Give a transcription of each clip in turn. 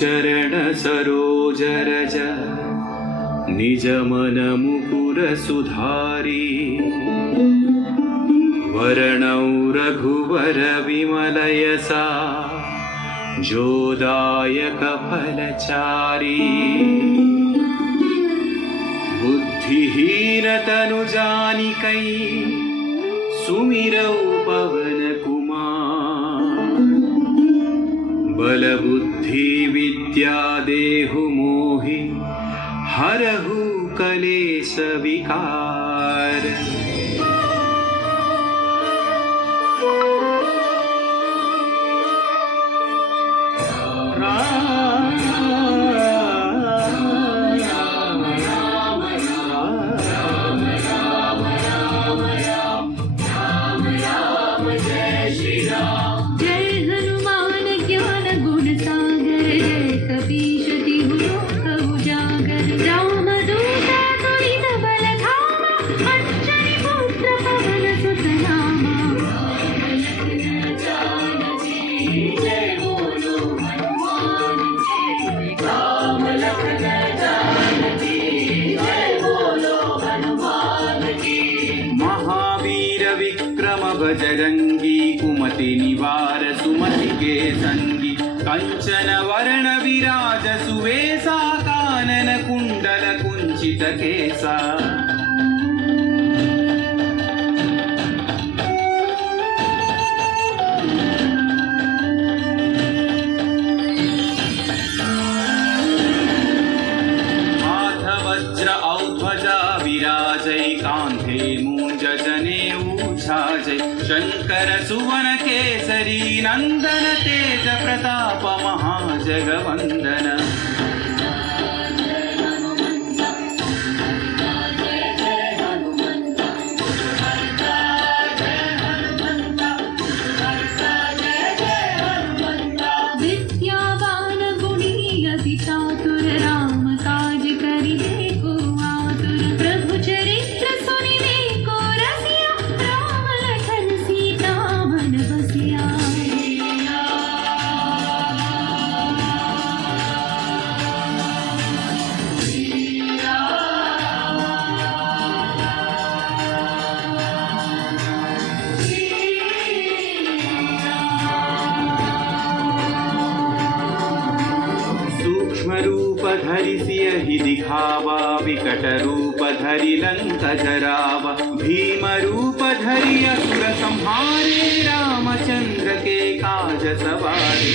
चरण सरोज रज निज मन मुकुर सुधारी वर्णौ रघुवर विमल यसा जोदायक फलचारी बुद्धिहीन तनु जानिकै सुमिरौ पवन कुमार बल बुद्धि विद्या देहु मोहि हरहु कलेश विकार। बजरंगी कुमति निवार सुमति के संगी कंचन वर्ण विराज सुवेशा कानन कुंडल कुंचित केसा। हाथ वज्र औध्वजा विराजै कांधे मूंज जनेऊ जय शंकर सुवन केसरी नंदन तेज प्रताप महाजगवंदन। विद्यावान गुणी अति चातुर राम काज करिबे को आतुर प्रभु चरित्र सुनिबे को रसिया राम लखन सीता मन बसिया। सूक्ष्म रूप धरि सियहि दिखावा विकट रूप धरि लंक जरावा भीम रूप धरि असुर संहारे रामचंद्र के काज सवारे।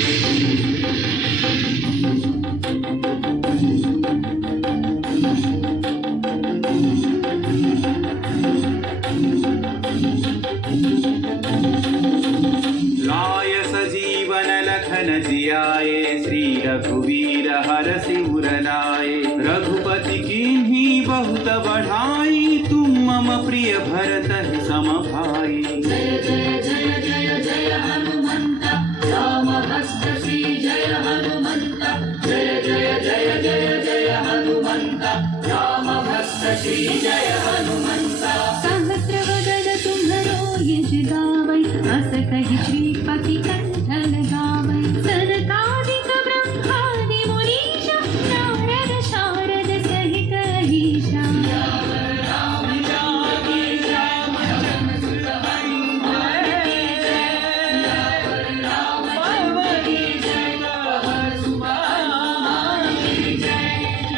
लाय सजीवन लखन जियाए श्री रघुवीर हरषि उर लाए रघुपति कीन्ही बहुत बढ़ाई तुम मम प्रिय भरत सम भाई। जय जय जय जय जय हनुमंत राम भक्त श्री जय हनुमंत जय जय जय जय जय हनुमंत राम भक्त श्री जय हनुमंत। सहस्र वदन तुम्हरो यश गावै अस कहि श्रीपति कंठ लगावै सनकादिक ब्रह्मादि मुनीश नारद शारद सहित ईशा।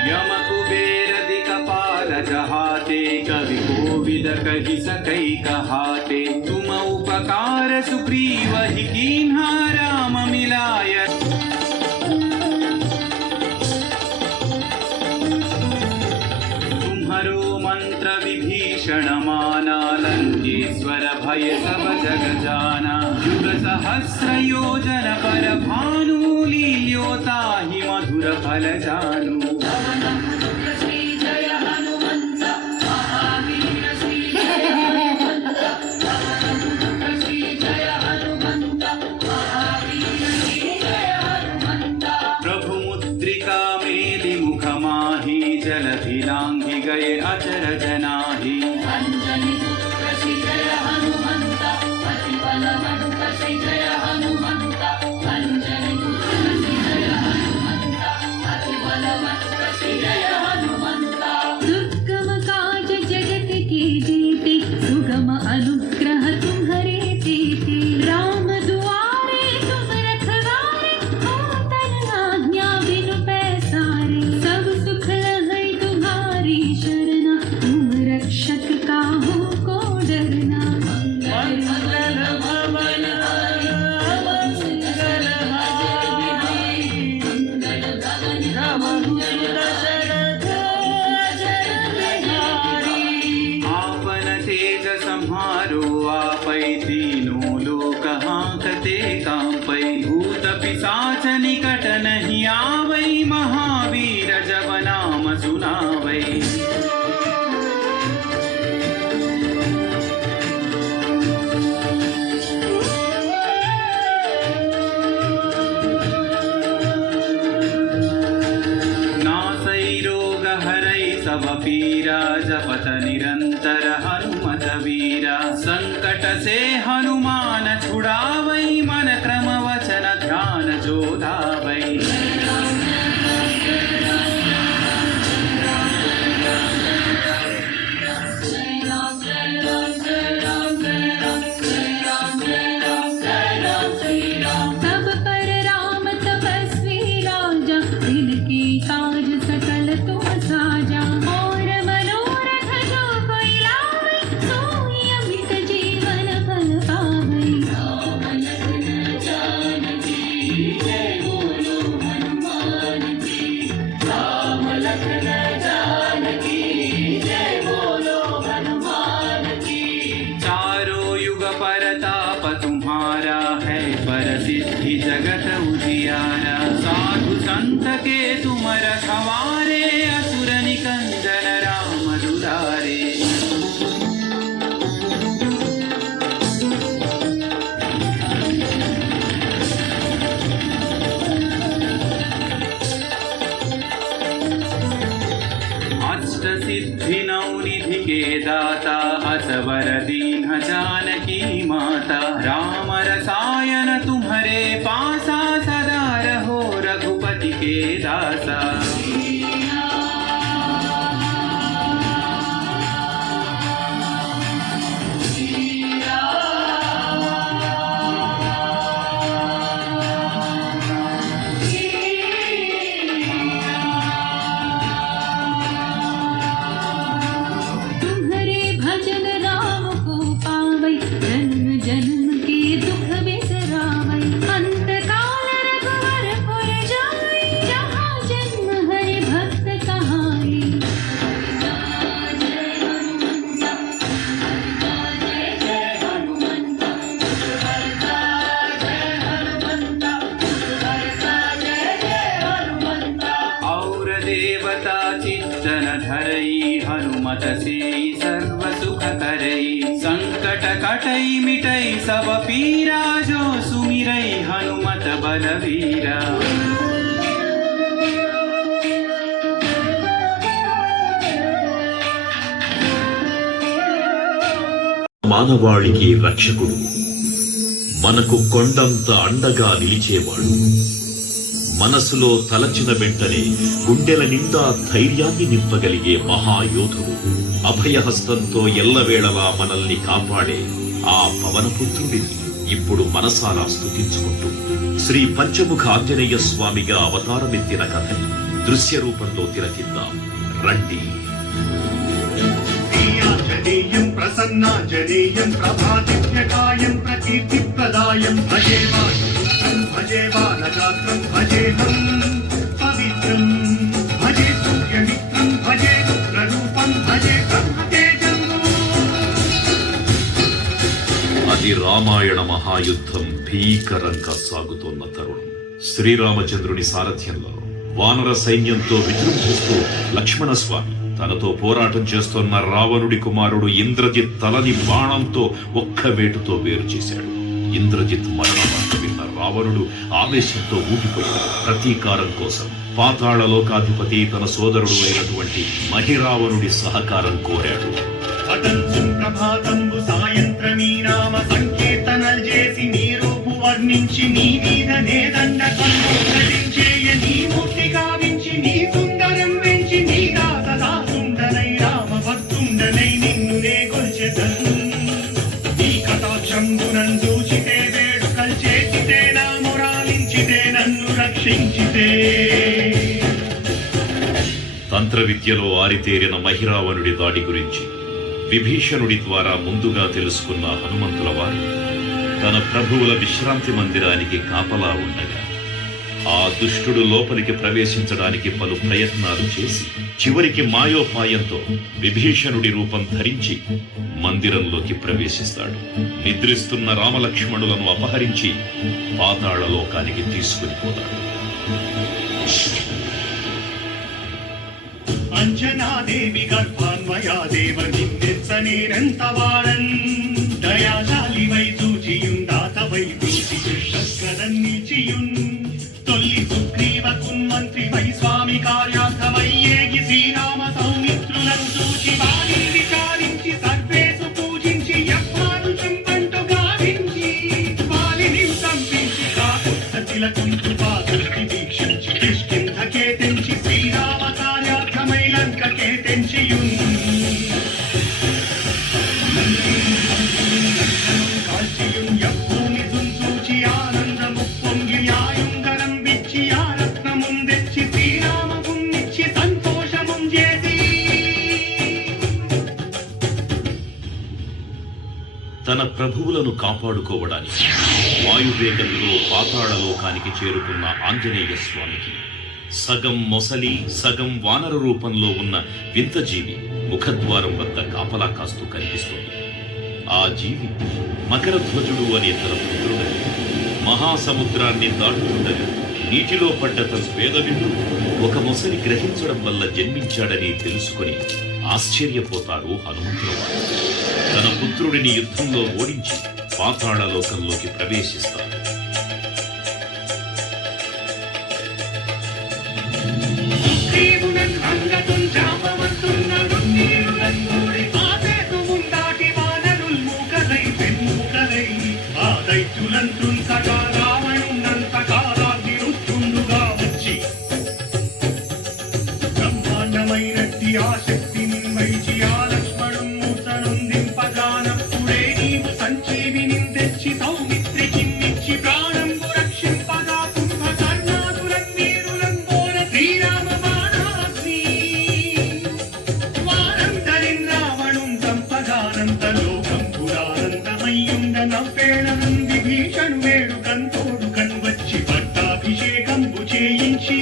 यम कुबेर दिक्पाल जहाते कवि कोविद कहि सकै कहाते तुम उपकार सुग्रीव ही कीन्हा राम मिलाय। तुम्हरो मंत्र विभीषण माना लंकेश्वर भय सब जग जाना युग सहस्र योजन पर भानु लील्योता ही मधुर फल जानू। श्री जय हनुमंत महावीर श्री जय हनुमंत श्री जय हनुमंत महावीर श्री जय हनुमंत। प्रभु मुद्रिका मेलि मुख माहि जलधि लांघि गए अचर जनाहि। अंजनी पुत्र श्री जय हनुमंत अति बलवंत श्री जय हनुमंत अंजनी पुत्र श्री जय हनुमंत की शरणा, तुम रक्षक काहू को डरना। मंगल भवन मंगल भवन आपन तेज संहारो आपै तीनों लोक हांकते कांपै भूत पिशाच निकट नहीं आवै महावीर जब नाम सुनावै नासै रोग हरै सब पीरा जपत निरंतर हनुमत वीरा संकट से हनुमान छुड़ावै मन क्रम वचन ध्यान जो धावै तब पर राम तपस्वी राजा, तिनके काज सकल तुम साजा। और मनोरथ जो कोई लावै, सोई अमित जीवन फल पावै। राम लखन जानकी जय बोलो हनुमान की। राम लखन जानकी जय बोलो हनुमान की। चारों युग परताप तुम्हारा है परसिद्धि जगत उजियारा साधु संत के तुम रखवारे असुर निकंदन राम दुलारे अष्ट सिद्धि नौ निधि के दाता असवर दीन जानकी माता राम रसायन तुम्हारे पासा सदा रहो रघुपति के दासा तुम्हारे भजन राम को पावै, जन्म जन्म के दुख बिसरावै। अंत काल रघुवरपुर जाई, जहाँ जन्म हरि भक्त कहाई। और देवता चित्तन धरई हनुमत से सर्व सुख करई संकट कटई मिटई सब पीरा जो सुमिरई हनुमत बलवीरा మానవాళికి రక్షకుడు, మనకు కొండంత అండగా నిలిచేవాడు. మనసులో తలచిన వెంటనే గుండెల నిండా ధైర్యాన్ని నింపగలిగే మహాయోధుడు, అభయహస్తంతో ఎల్లవేళలా మనల్ని కాపాడే ఆ పవనపుత్రుడిని ఇప్పుడు మనసారా స్తుతించుకుంటూ శ్రీ పంచముఖ ఆంజనేయ స్వామిగా అవతారమెత్తిన కథని దృశ్య రూపంలో తిలకిద్దాం రండి. శ్రీయాంజనేయం ప్రసన్నాంజనేయం ప్రభాదివ్యకాయం ప్రకీర్తిప్రదాయం భజే వాయుపుత్రం భజే బాలగాత్రం భజేహం పవిత్రం భజే సూర్యమిత్రం భజే రుద్రరూపం భజే బ్రహ్మతేజం. అది రామాయణ మహాయుద్ధం భీకరంగా సాగుతోన్న తరుణం. శ్రీరామచంద్రుని సారథ్యంలో వానర సైన్యంతో విజృంభిస్తూ లక్ష్మణస్వామి తనతో పోరాటం చేస్తున్న రావణుడి కుమారుడు ఇంద్రజిత్ తలని బాణంతో ఒక్క వేటుతో వేరు చేశాడు. ఇంద్రజిత్ మరణవార్త విన్న రావణుడు ఆవేశంతో ఊగిపోయాడు. ప్రతీకారం కోసం పాతాళ లోకాధిపతి తన సోదరుడు అయినటువంటి మహిరావణుడి సహకారం కోరాడు. పతంజం ప్రభాతంబు సాయంత్రమీ నామ సంకీర్తనల్ చేసి నీ రూపు వర్ణించి నీ మీద నేదండ కల్పించేయ నీ మూర్తి గావించి నీ సుందరం వెంచి నీ దాసదా సుందరై రామ భక్తుండనై నిన్ను నే కొల్చెదన్. నీ కటాక్షంబునం చూచితే వేడుకల్ చేసితే నా మురాలించితే నన్ను రక్షించితే. అస్త్ర విద్యలో ఆరితేరిన మహిరావణుడి దాడి గురించి విభీషణుడి ద్వారా ముందుగా తెలుసుకున్న హనుమంతుల వారు తన ప్రభువుల విశ్రాంతి మందిరానికి కాపలా ఉండగా ఆ దుష్టుడు లోపలికి ప్రవేశించడానికి పలు ప్రయత్నాలు చేసి చివరికి మాయోపాయంతో విభీషణుడి రూపం ధరించి మందిరంలోకి ప్రవేశిస్తాడు. నిద్రిస్తున్న రామలక్ష్మణులను అపహరించి పాతాళ లోకానికి తీసుకుని పోతాడు. అంజనాదేవి గర్భాన్వయాదేవ నిన్నెచ్చనేనంత వాడన్ దయాశాలి వై చూచియుందాతవై చూసి కృష్ణకరన్నిచియున్ తొల్లి సుగ్రీవకున్ మంత్రి వై స్వామి కార్యార్థమయ్యేగి శ్రీరామ సౌమిత్రులను చూచి వారిని విచారించి సర్వేసు పూజించి యవ్వాను చుంపంటు గావించి వారిని సంపించి కాకులకుం కృపాదృష్టి వీక్షించి కిష్కింధకే తెంచి శ్రీరామ కార్యార్థమై లంకకే తెంచియున్ కాల్చియున్ యవ్వూని చూచి ఆనందము పొంగి ఆయుంగరం విచ్చి ఆ రత్నముం తెచ్చి శ్రీరామమునిచ్చి సంతోషముం చేసి తన ప్రభువులను కాపాడుకోవడానికి వాయువేగంతో పాతాళ లోకానికి చేరుకున్న ఆంజనేయ స్వామికి సగం మొసలి సగం వానర రూపంలో ఉన్న వింత జీవి ముఖద్వారం వద్ద కాపలా కాస్తూ కనిపిస్తుంది. ఆ జీవి మకరధ్వజుడు అనే తన పుత్రుడని మహాసముద్రాన్ని దాటుతుండగా నీటిలో పడ్డ తన పేదవిందు ఒక మొసలి గ్రహించడం వల్ల జన్మించాడని తెలుసుకొని ఆశ్చర్యపోతారు హనుమంతుల వారు. తన పుత్రుడిని యుద్ధంలో ఓడించి పాతాళ లోకంలోకి ప్రవేశిస్తారు. సుగ్రీవునన్ అంగదున్ జాపవస్తున్నడు నీరులన్ మూడి ఆసేతుమున్ దాటి వానరుల్ మూకలై పెన్మూకలై ఆ దైత్యులన్ త్రుంసగా రావణున్నంత కాలాగ్ని రుత్తుండుగా వచ్చి బ్రహ్మాండమైనట్టి ఆ శక్తిని వైచి ఆ లక్ష్మణున్ మూసనుందింపగానప్పుడే నీవు సంజీవిని తెచ్చి సౌమిత్రికిన్నిచ్చి ప్రాణంబు రక్షింపగా కుంభకర్ణాదులన్ వీరులన్ బోర శ్రీరామ బాణాగ్ని వారందరిన్ రావణున్ సంపగానంత లోకం పురానందమయ్యుండ నవ్వేళనం విభీషణు వేడుకన్ తోడుకన్ వచ్చి పట్టాభిషేకంబు చేయించి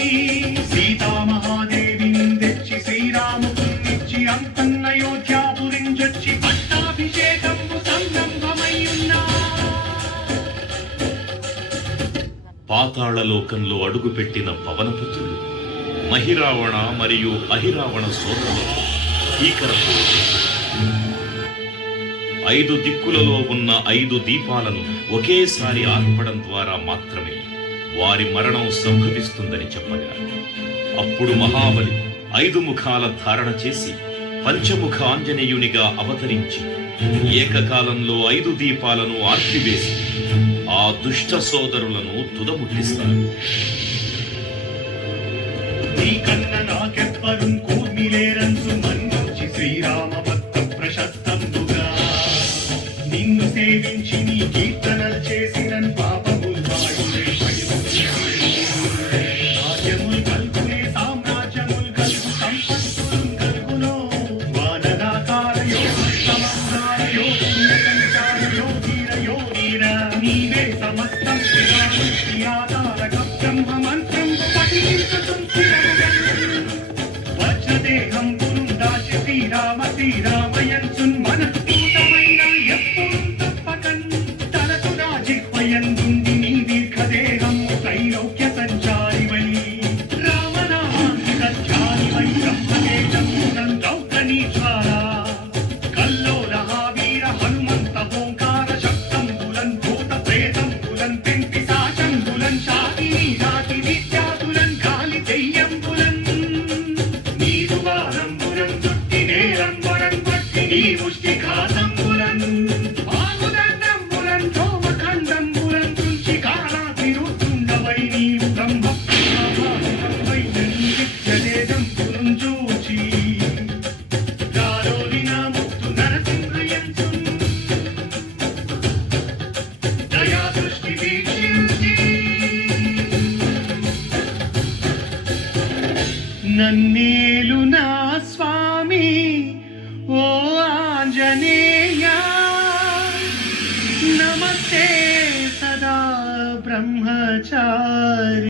సీతామహాదేవిని తెచ్చి శ్రీరామునిచ్చి అంతన్నయోధ్యాపురించొచ్చి పట్టాభిషేకంబు సంరంభమయ్యున్నా పాతాళ లోకంలో అడుగుపెట్టిన పవనపుత్రులు మహిరావణ మరియు అహిరావణ సోదరులతో భీకరంగా 5 దిక్కులలో ఉన్న 5 దీపాలను ఒకేసారి ఆర్పడం ద్వారా మాత్రమే వారి మరణం సంభవిస్తుందని చెప్పగా అప్పుడు మహాబలి 5 ముఖాల ధారణ చేసి పంచముఖ ఆంజనేయునిగా అవతరించి ఏకకాలంలో 5 దీపాలను ఆర్పివేసి ఆ దుష్ట సోదరులను తుదముట్టిస్తారు. నీకన్న నాకెవ్వరున్ కూర్మిలేరంచు మన్నించి శ్రీరామ భక్త ప్రశస్తంబుగా నిన్ను సేవించి నీ కీర్తనలు చేసినన్ పాపముల్ వాయులే రాజ్యముల్ కల్గునే సామ్రాజ్యముల్ కల్గు సంపత్తుల్ కల్గునో వానరాకారయో సమస్తారయో పుణ్యకంచారయో ధీరయో వీర నీవే సమస్తం ఆధారక బ్రహ్మ మంత్రం పఠించుతుం వజ్రదేహం పురుందాచి శ్రీరామ శ్రీరామయన్సున్ మనఃపూతమైన ఎప్పుడు తప్పకన్ తలసు రాజిహ్వయందుండి నీ దీర్ఘదేహం త్రైలోక్య సంచారివై రామనామాంకిత ధ్యానివై బ్రహ్మతేజం నందౌకనీశ్వరా కల్లోలహావీర హనుమంత ఓంకార శక్తంబులన్ భూత ప్రేతంబులన్ పెంపి సాచంబులన్ శాకిని జాతి విద్యాతులన్ గాలి దెయ్యంబులన్ నీరు వారంబురం చుట్టి నేరంబరం పట్టి నీ ముష్టిఘాతంబులన్ ఆగుదండంబులన్ ధోమఖండంబులన్ తుంచి కాలాతిరుతుండవై నీవు బ్రహ్మ ప్రభావై నిత్యదేదంబులం చూచి దారోలిన ముక్తు నరసింహయంసున్ దయా దృష్టి వీక్షించి నన్నేలునా